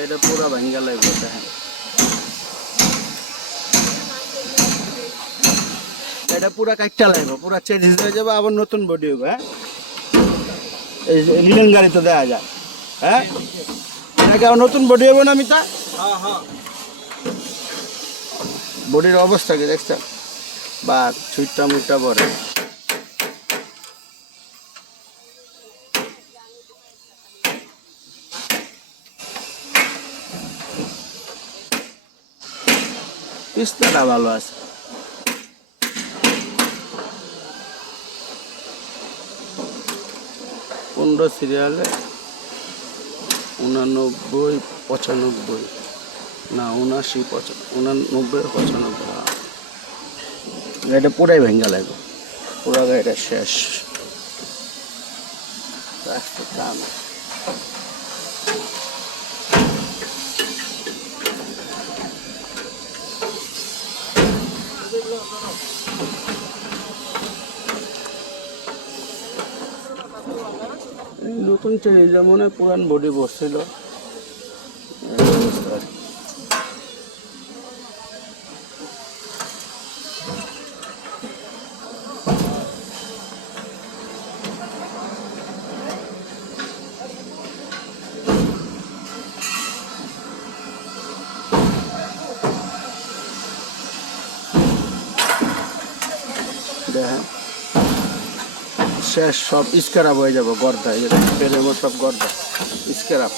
এটা পুরো ভাঙ্গা লাগবে দেখেন এটা পুরো কাটটা লাগবে পুরো চেঞ্জ হয়ে যাবে আবার নতুন বডি হবে হ্যাঁ এই লিলেন গাড়ি তো দেওয়া যায় হ্যাঁ নাকি আবার নতুন বডি হবে না মিতা হ্যাঁ হ্যাঁ বডির অবস্থা কি দেখছেন বা ছুটটা মুটটা পরে পিস্তাটা ভালো আছে পনেরো সিরিয়ালে 89 95 না 79 89 95 এটা পুরাই ভেঙ্গা লাগবে পুরা গাড়িটা শেষ দাম নতুন চেঞ্জ যেমন পুরান বডি বসছিল শেষ সব স্ক্র্যাপ হয়ে যাবে গর্দা পেরের মতো সব গর্দা স্ক্র্যাপ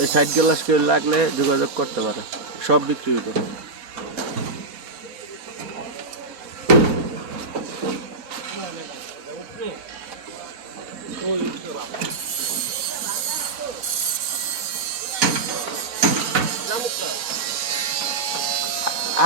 এই সাইড গ্লাস কেউ লাগলে যোগাযোগ করতে পারে সব বিক্রি করে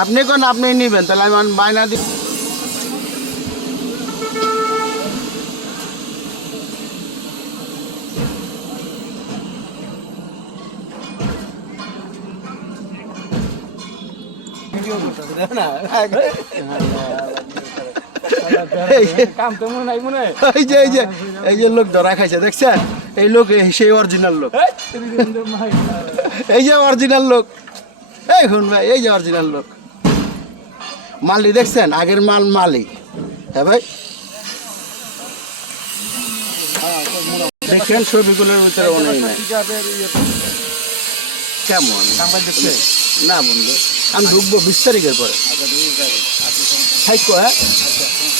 আপনি কোন আপনি নিবেন তাহলে আমি বায়না দিই এই যে লোক ধরা খাইছে দেখছেন এই লোক সেই অরিজিনাল লোক এই যে অরিজিনাল লোক এই শুন ভাই এই যে অরিজিনাল লোক মালি দেখছেন আগের মাল মালি হ্যাঁ ভাই দেখেন ছবিগুলোর ভিতরে অনেক নাই কেমন না বন্ধু আমি ঢুকবো 20 তারিখের পরে হ্যাঁ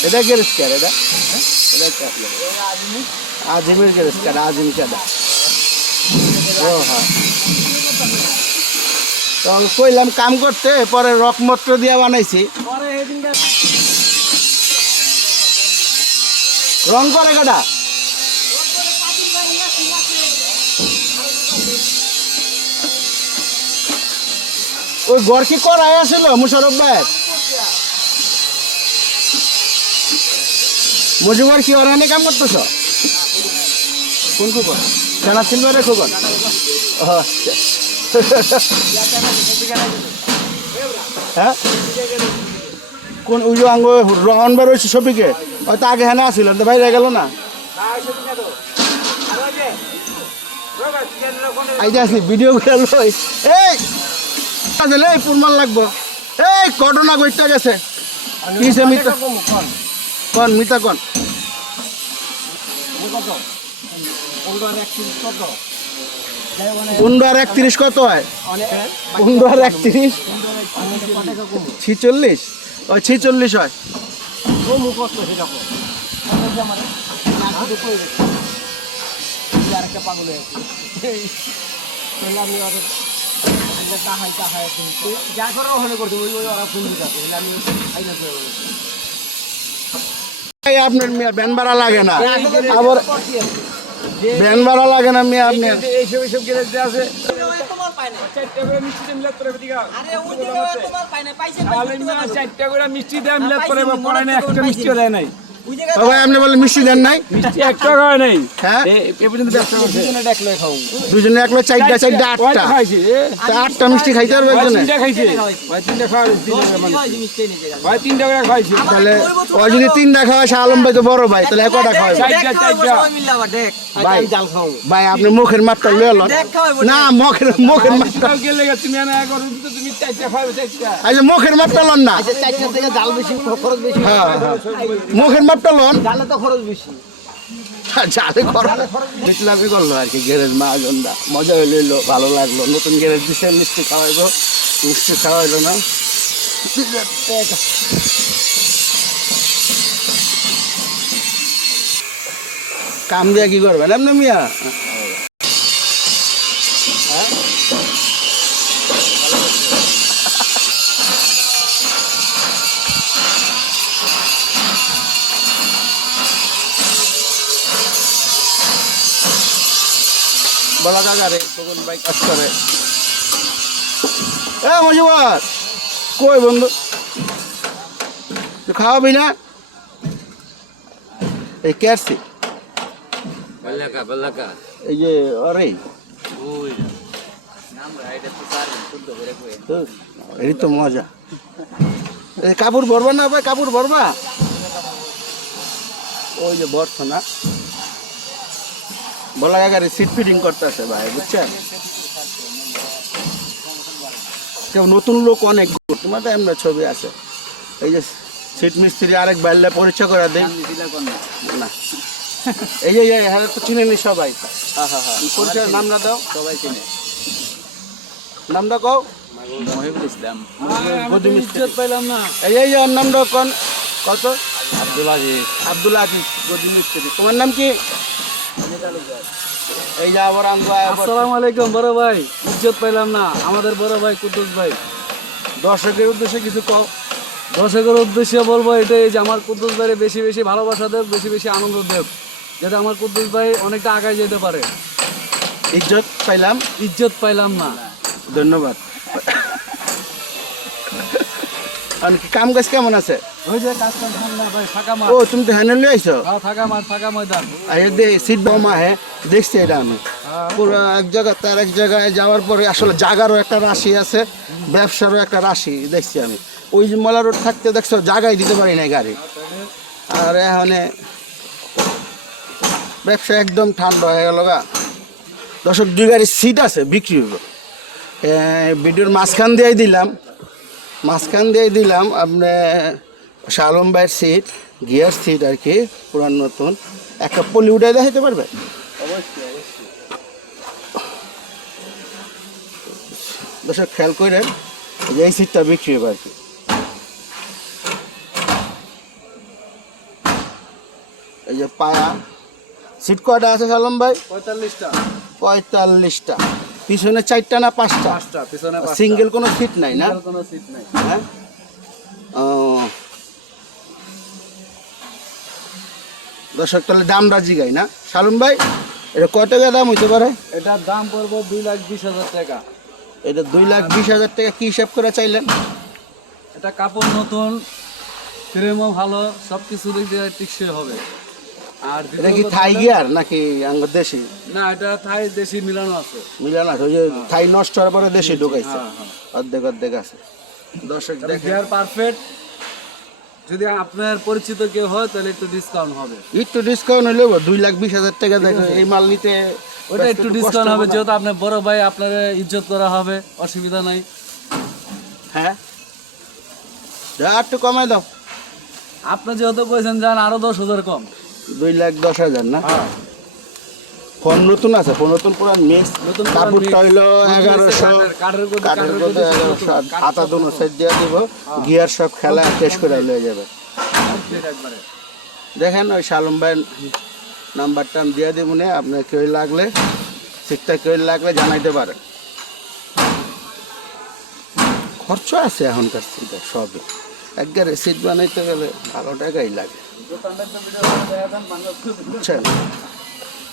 এটা গ্যারেজ কার এটা আজিমের গ্যারেজ কার আজিম কাদা ও হ্যাঁ তো কইলাম কাম করতে পরে রকমত্র দিয়া বানাইছি রং করে কাটা ওই ঘর কি করাই আসছিল মুশারফ ভাই মজুমার কি অরানি কাম করতেছ কোন খবর জানা সিলভারের খবর হ্যাঁ কোন ওই যে আঙ্গ রহন বার হয়েছে সবিকে হয়তো আগে হ্যাঁ আসছিল তো বাইরে গেল না আইতে আসি ভিডিও করে লই এই আসলে এই পুরমাল লাগবো এই ঘটনা ঘটতে গেছে কিসে মিতা কোন মিতা কোন 15 আর 31 কত হয় 15 আর 31 46 ওই 46 হয় আপনার মেয়ে ব্যান ভাড়া লাগে না আবার ব্যান ভাড়া লাগে না মেয়ে আপনি এইসব গ্যারেজ আছে মিষ্টি দেয় মিলাদ করে পড়ায় না একটা মিষ্টিও দেয় নাই ও ভাই আপনি বলেন মিষ্টি দেন নাই? মিষ্টি একটা খাওয়া নাই। হ্যাঁ এ পর্যন্ত ব্যবসা করছে। দুজনে একলো চারটা কয়টা আটটা খাইছে? তা আটটা মিষ্টি খাইতে পারবে ভাই একজনে? তিনটা খাইছে। ভাই তিনটা খাওয়া ভাই তিনটা করে খাইছে। তাহলে ও যদি তিনটা খাওয়া শাহ আলম ভাই তো বড় ভাই, তাহলে কটা খাওয়াবে? ভাই ভাই আপনি মুখের মাপটা লয়ে লন না, মুখের মাপটা, কালকে লেগে তুমি না এখন তুমি চারটা খাবে চারটা। আচ্ছা মুখের মাপটা লন না, হ্যাঁ হ্যাঁ মুখের মাপটা লন, জালে খরচ করলো আর কি। গ্যারেজ মাহাজনটা মজা হইলো, ভালো লাগলো, নতুন গ্যারেজ দিচ্ছে, মিষ্টি খাওয়াইবো, মিষ্টি খাওয়াইলো না। কাম দিয়া কি করবেন আপনি মিয়া? বলা কাকা রে তখন বাইক কাজ করে। এ মজুবার কই বন্ধু, তুই খাওয়াবি না? এই কেয়ারছি এই যে আরে এই তো মজা। কাপড় ভরবা না ভাই, কাপড় ভরবা? ওই যে ভরছ না, বলা গাড়ি সিট ফিটিং করতেছে ভাই, বুঝছেন? কেউ নতুন লোক অনেক, তোমার তো এমনি ছবি আছে। এই যে সিট মিস্ত্রি আরেক বাইলে পরিচয় করে দেয় না, এই যে হ্যাঁ তো চিনে নি সবাই। হ্যাঁ হ্যাঁ হ্যাঁ পরিচয় নামটা দাও, সবাই চিনে। নামটা কও? মহিবুল ইসলাম। পাইলাম না। এই যে ওর নামটা কোন কত? আব্দুল আজিজ। আব্দুল আজিজ গদি মিস্ত্রি। তোমার নাম কি? এই যে আবার আসসালামু আলাইকুম বড় ভাই, ইজ্জত পাইলাম না। আমাদের বড় ভাই কুদ্দুস ভাই। দর্শকের উদ্দেশ্যে কিছু কও। দর্শকের উদ্দেশ্যে বলবো এটাই যে আমার কুদ্দুস ভাইরে বেশি বেশি ভালোবাসা দেব, বেশি বেশি আনন্দ দেব, যাতে আমার কুদ্দুস ভাই অনেকটা আগায় যেতে পারে। ইজ্জত পাইলাম, ইজ্জত পাইলাম না। ধন্যবাদ। কাম কাজ কেমন আছে? ওই যে কাজ কাম না ভাই, ফাঁকা মাঠ। ও তুমি তো হ্যান্ডেল নিয়ে আইছো? হ্যাঁ ফাঁকা মাঠ, ফাঁকা ময়দান। সিট বমা হ্যাঁ দেখছি এটা আমি। পুরো এক জায়গা তার এক জায়গায় যাওয়ার পরে আসলে জাগারও একটা রাশি আছে, ব্যবসারও একটা রাশি দেখছি আমি। ওই যে মলা রোড থাকতে দেখছো জায়গায় দিতে পারি নাই গাড়ি, আর এখন ব্যবসা একদম ঠান্ডা হয়ে গেল গা। দর্শক দুই গাড়ির সিট আছে বিক্রি হইব, ভিডিওর মাঝখান দিয়ে দিলাম আপনি শাহ আলম ভাইয়ের সিট, গিয়ার সিট আর কি, পুরান নতুন। একটা পলি উঠে দেখাইতে পারবে? দর্শক খেয়াল করেন যে এই সিটটা বিক্রি হবে আর কি। এই যে পায়া সিট কয়টা আছে শাহ আলম ভাই? 45টা। 45টা। পিছনে 4টা না 5টা? পিছনে সিঙ্গেল কোনো সিট নাই না? কোনো সিট নাই। হ্যাঁ ও দর্শক তাহলে দামটা জিগাই না শালুম ভাই, এটা কত টাকা দাম হইতে পারে? এটার দাম পড়বো 2,20,000 টাকা। এটা 2,20,000 টাকা কি হিসাব করে চাইলেন? এটা কাপড় নতুন, ফ্রেমও ভালো, সবকিছু দিক দিয়ে টিকসই হবে। আর এটা কি থাই গিয়ার নাকি আঙ্গুর দেশি? না এটা থাই দেশি মিলানো আছে। মিলানো আছে, ওই যে থাই নষ্ট হওয়ার পরে দেশি ঢুকাইছে, অর্ধেক অর্ধেক আছে। দর্শক দেখেন গিয়ার পারফেক্ট। যদি আপনার পরিচিত কেউ হয় তাহলে একটু ডিসকাউন্ট হবে। একটু ডিসকাউন্ট হইলে 2,20,000 টাকা দেখো এই মাল নিতে, ওটা একটু ডিসকাউন্ট হবে, যেহেতু আপনার বড় ভাই, আপনার ইজ্জত করা হবে, অসুবিধা নাই। হ্যাঁ যা একটু কমাই দাও। আপনি যেহেতু কইছেন যান আরো 10,000 কম। 2,10,000 না? ফোন নতুন আছে, ফোন নতুন পুরান মিক্স। নতুন কাপড়টা হইলো 1100, কাঠের কাঠের মধ্যে 1100, হাতা দুনো সেট দিয়ে দিব, গিয়ার সব খেলা শেষ করে লয়ে যাবে। দেখেন ওই শালম ভাইয়ের নাম্বারটা আমি দিয়ে দিব না, আপনার কেউ লাগলে সিটটা কেউ লাগলে জানাইতে পারে। খরচ আছে এখনকার সিটে সবই, একবারে সিট বানাইতে গেলে ভালো টাকাই লাগে, বুঝছেন?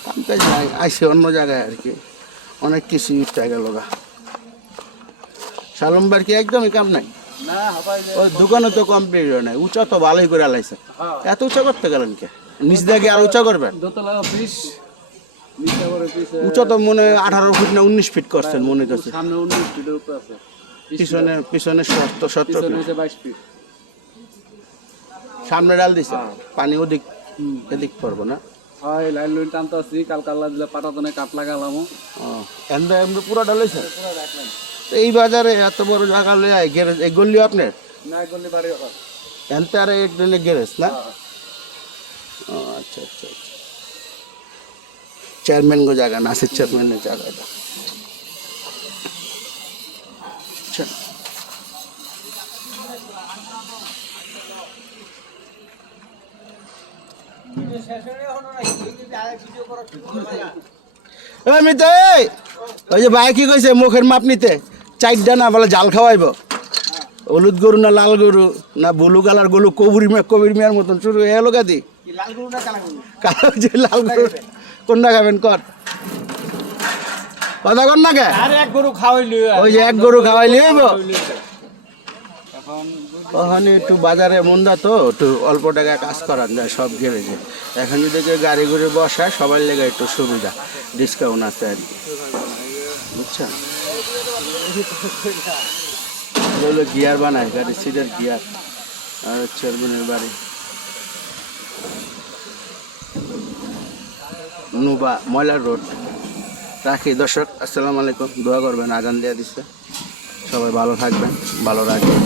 কামটা আইসে অন্য জায়গায় আর কি, অনেক কিছু ইফটা গেল গা। শালম ভাইয়ের কি একদমই কাম নাই? না হবাই যে ওই দোকানে তো কমপ্লিট হয় নাই, উঁচা তো ভালোই করে আলাইছে। এত উঁচা করতে গেলেন কে? নিচ দিয়ে আর উঁচা করবেন? দোতলা পিস নিচে করে পিস উঁচা তো মনে হয় 18 ফিট না 19 ফিট করছেন মনে হচ্ছে। সামনে 19 ফিটের উপরে আছে, পিছনে পিছনে 17 পিছনে ফিট। হচ্ছে 22 ফিট। সামনে ডাল দিছে, পানি ওদিক এদিক পড়বো না? হয় লাইন লুইন টানতে আসছি, কালকে আল্লাহ দিলে পাটাতনে কাঠ লাগালাম। এমনি এমনি পুরো ডালাইছে। এই বাজারে এত বড় জায়গা লইয়া গ্যারেজ এই গল্লি আপনার? না করলে বাড়ি হয় এনতে আর এক দিনে গ্যারেজ না? ও আচ্ছা আচ্ছা আচ্ছা। চেয়ারম্যান গো জায়গা, নাসির চেয়ারম্যানের জায়গা এটা। আচ্ছা ওই মিতে, ওই যে ভাই কি কইছে মুখের মাপ নিতে 4টা না বলে জাল খাওয়াইব। হলুদ গরু না লাল গরু না ব্লু কালার গরু, কবির মিয়ার মতন শুরু হয়ে গেল গাদি। কালো যে লাল গরু কোনটা খাবেন কর, কথা কর না কে? এক গরু খাওয়াইলি, ওই যে এক গরু খাওয়াইলি হইব। ওখানে একটু বাজারে মন্দা তো, একটু অল্প টাকায় কাজ করার যায় সব গ্যারেজে। এখন যদি কেউ গাড়ি ঘুরে বসায় সবার লেগে একটু সুবিধা, ডিসকাউন্ট আছে আর কি, বুঝছেন? এগুলো গিয়ার বানায়, গাড়ি সিটের গিয়ার। আর চেয়ারম্যানের বাড়ি নুবা ময়লার রোড। রাখি দর্শক, আসসালামু আলাইকুম, দোয়া করবেন, আজান দিয়ে দিচ্ছে। সবাই ভালো থাকবেন, ভালো রাখবেন।